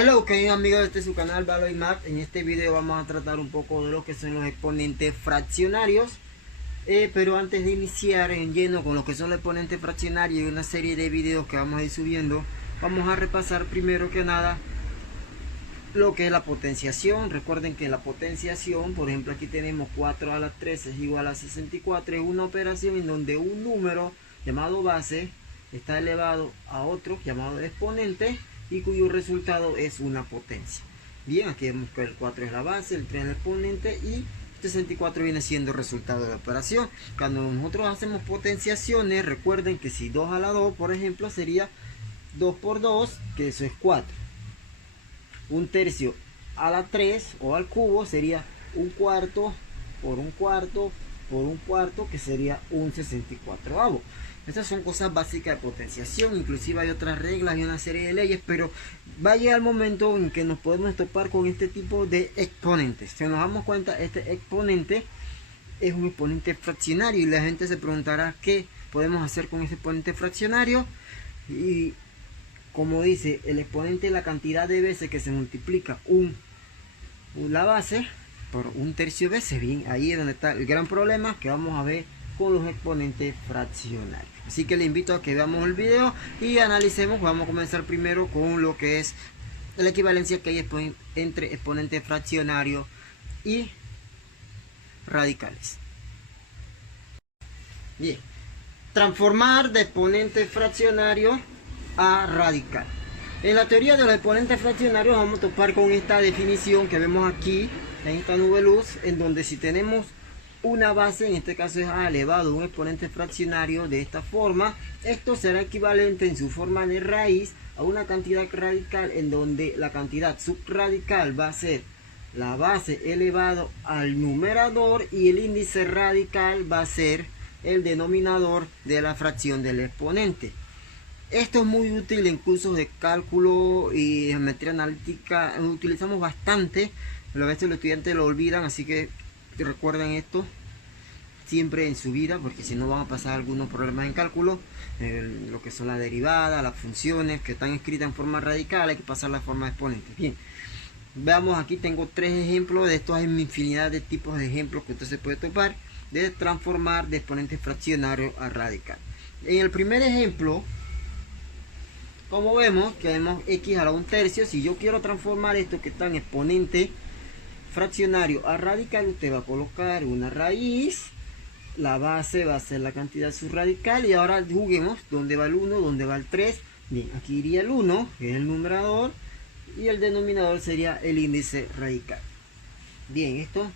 Hello, queridos amigos de este su canal Valo y Math. En este video vamos a tratar un poco de lo que son los exponentes fraccionarios. Pero antes de iniciar en lleno con lo que son los exponentes fraccionarios y una serie de videos que vamos a ir subiendo, vamos a repasar primero que nada lo que es la potenciación. Recuerden que la potenciación, por ejemplo, aquí tenemos 4 a la 13 es igual a 64. Es una operación en donde un número llamado base está elevado a otro llamado exponente y cuyo resultado es una potencia. Bien, aquí vemos que el 4 es la base, el 3 es el exponente y 64 viene siendo el resultado de la operación. Cuando nosotros hacemos potenciaciones, recuerden que si 2 a la 2, por ejemplo, sería 2 por 2, que eso es 4. Un tercio a la 3 o al cubo sería un cuarto por un cuarto por un cuarto, que sería un 64avo. Estas son cosas básicas de potenciación. Inclusive hay otras reglas y una serie de leyes, pero va a llegar el momento en que nos podemos topar con este tipo de exponentes. Si nos damos cuenta, este exponente es un exponente fraccionario y la gente se preguntará qué podemos hacer con ese exponente fraccionario. Y como dice el exponente, la cantidad de veces que se multiplica la base por un tercio de veces. Bien, ahí es donde está el gran problema que vamos a ver con los exponentes fraccionarios. Así que le invito a que veamos el video y analicemos. Vamos a comenzar primero con lo que es la equivalencia que hay entre exponentes fraccionarios y radicales. Bien, transformar de exponente fraccionario a radical. En la teoría de los exponentes fraccionarios vamos a topar con esta definición que vemos aquí en esta nube luz, en donde si tenemos una base, en este caso es a elevado a un exponente fraccionario de esta forma, esto será equivalente en su forma de raíz a una cantidad radical, en donde la cantidad subradical va a ser la base elevado al numerador y el índice radical va a ser el denominador de la fracción del exponente. Esto es muy útil en cursos de cálculo y geometría analítica. Lo utilizamos bastante, pero a veces los estudiantes lo olvidan, así que recuerden esto siempre en su vida, porque si no van a pasar algunos problemas en cálculo. Lo que son las derivadas, las funciones que están escritas en forma radical, hay que pasar la forma de exponente. Bien, veamos, aquí tengo 3 ejemplos. De estos hay infinidad de tipos de ejemplos que usted se puede topar de transformar de exponente fraccionario a radical. En el primer ejemplo, como vemos, que tenemos x a la 1/3. Si yo quiero transformar esto que está en exponente fraccionario a radical, usted va a colocar una raíz, la base va a ser la cantidad subradical y ahora juguemos dónde va el 1, dónde va el 3. Bien, aquí iría el 1, que es el numerador, y el denominador sería el índice radical. Bien, esto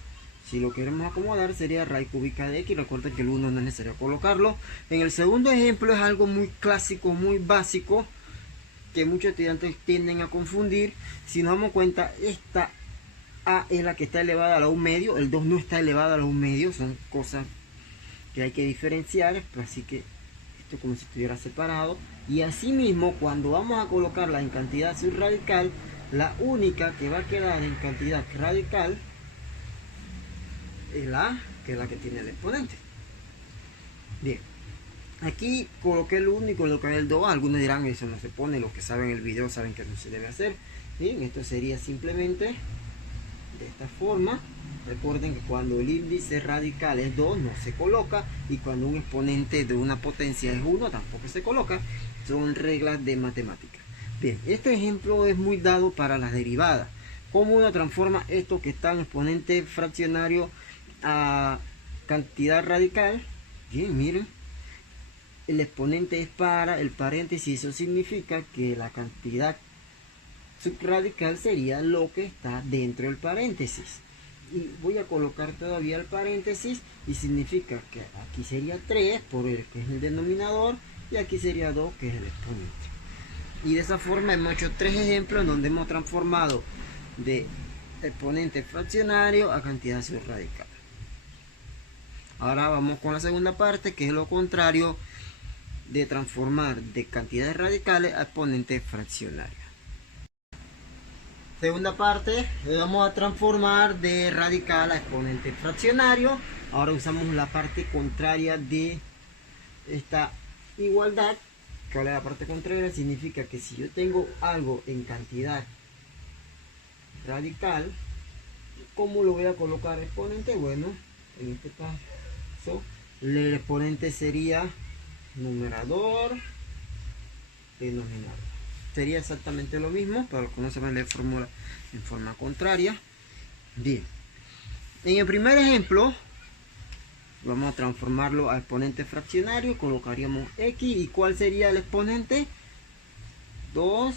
si lo queremos acomodar sería raíz cúbica de x. Recuerden que el 1 no es necesario colocarlo. En el segundo ejemplo es algo muy clásico, muy básico, que muchos estudiantes tienden a confundir. Si nos damos cuenta, esta a es la que está elevada a la 1/2, el 2 no está elevado a la 1/2, son cosas que hay que diferenciar, pues así que esto es como si estuviera separado. Y asimismo, cuando vamos a colocarla en cantidad subradical, la única que va a quedar en cantidad radical es la A, que es la que tiene el exponente. Bien, aquí coloqué el 1 y coloqué el 2. Algunos dirán eso no se pone, los que saben el video saben que no se debe hacer. Bien, esto sería simplemente de esta forma. Recuerden que cuando el índice radical es 2 no se coloca, y cuando un exponente de una potencia es 1 tampoco se coloca. Son reglas de matemática. Bien, este ejemplo es muy dado para las derivadas. ¿Cómo uno transforma esto que está en exponente fraccionario a cantidad radical? Bien, miren, el exponente es para el paréntesis, eso significa que la cantidad subradical sería lo que está dentro del paréntesis. Y voy a colocar todavía el paréntesis, y significa que aquí sería 3 por el que es el denominador, y aquí sería 2 que es el exponente. Y de esa forma hemos hecho 3 ejemplos en donde hemos transformado de exponente fraccionario a cantidad subradical. Ahora vamos con la segunda parte, que es lo contrario de transformar de cantidades radicales a exponentes fraccionarios. Segunda parte, vamos a transformar de radical a exponente fraccionario. Ahora usamos la parte contraria de esta igualdad. Que ahora la parte contraria significa que si yo tengo algo en cantidad radical. ¿Cómo lo voy a colocar exponente? Bueno, en este caso el exponente sería numerador, denominador. Sería exactamente lo mismo, para los que no saben la fórmula en forma contraria. Bien, en el primer ejemplo vamos a transformarlo a exponente fraccionario. Colocaríamos x, y ¿cuál sería el exponente? 2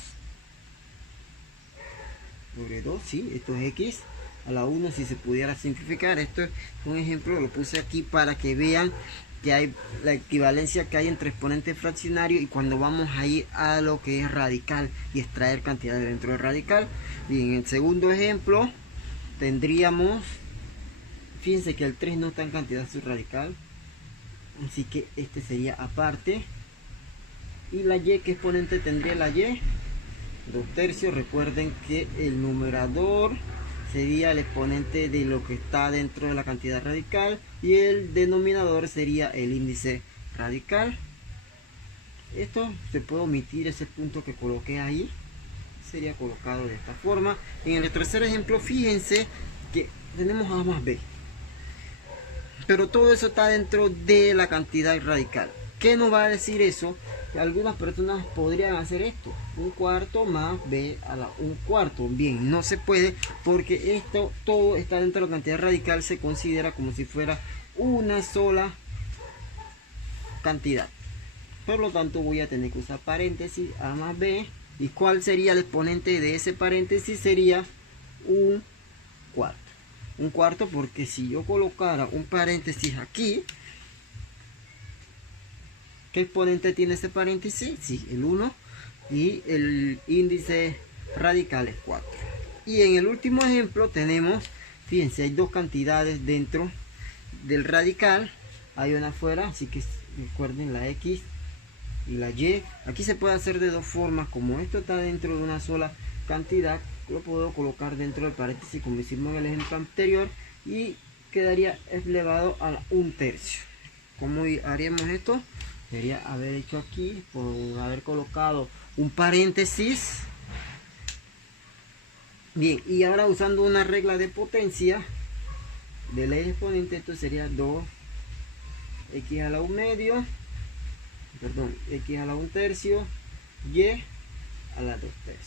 sobre 2, sí, esto es x a la 1 si se pudiera simplificar. Esto es un ejemplo, lo puse aquí para que vean que hay la equivalencia que hay entre exponente fraccionario y cuando vamos a ir a lo que es radical y extraer cantidades dentro del radical. Bien, en el segundo ejemplo tendríamos, fíjense que el 3 no está en cantidad subradical, así que este sería aparte. Y la y, ¿qué exponente tendría la y? 2/3. Recuerden que el numerador sería el exponente de lo que está dentro de la cantidad radical y el denominador sería el índice radical. Esto se puede omitir, ese punto que coloqué ahí sería colocado de esta forma. En el tercer ejemplo, fíjense que tenemos a más b, pero todo eso está dentro de la cantidad radical. ¿Qué nos va a decir eso? Que algunas personas podrían hacer esto: 1/4 más b a la 1/4. Bien, no se puede, porque esto todo está dentro de la cantidad radical, se considera como si fuera una sola cantidad. Por lo tanto voy a tener que usar paréntesis, a más b. ¿Y cuál sería el exponente de ese paréntesis? Sería 1/4. 1/4, porque si yo colocara un paréntesis aquí, ¿qué exponente tiene ese paréntesis? Sí, el 1, y el índice radical es 4. Y en el último ejemplo tenemos, fíjense, hay dos cantidades dentro del radical, hay una afuera, así que recuerden la x y la y. Aquí se puede hacer de dos formas. Como esto está dentro de una sola cantidad, lo puedo colocar dentro del paréntesis como hicimos en el ejemplo anterior y quedaría elevado a 1/3. ¿Cómo haríamos esto? Debería haber hecho aquí, por haber colocado un paréntesis. Bien, y ahora usando una regla de potencia de la exponente, esto sería 2x a la 1/2, perdón, x a la 1/3, y a la 2/3.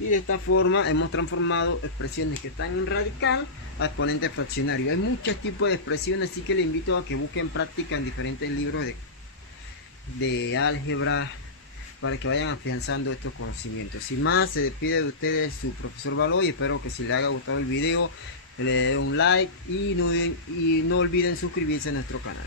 Y de esta forma hemos transformado expresiones que están en radical a exponente fraccionario. Hay muchos tipos de expresiones, así que le invito a que busquen práctica en diferentes libros de álgebra para que vayan afianzando estos conocimientos. Sin más, se despide de ustedes su profesor Baloy. Espero que si les haya gustado el video le den un like y no olviden suscribirse a nuestro canal.